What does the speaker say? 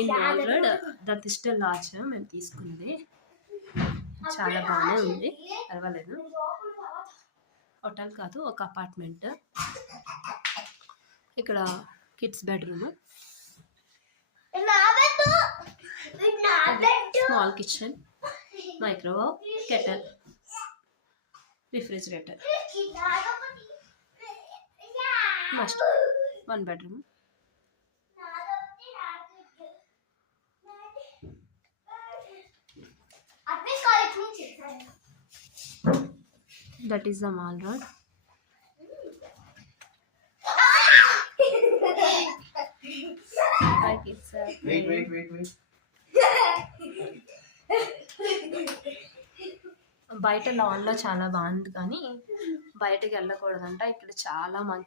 In mall road దతిష్ట లాడ్జ్ మేము తీసుకున్నది. చాలా బాగానే ఉంది, పర్వాలేదు. హోటల్ కాదు, ఒక అపార్ట్మెంట్. ఇక్కడ kids bedroom, small kitchen, microwave, kettle, refrigerator, master, 1 bedroom. That is the mall road. Hi kids. Wait. బయట లాన్లో చాలా బాగుంది, కానీ బయటకు వెళ్ళకూడదంట. ఇక్కడ చాలా మంచి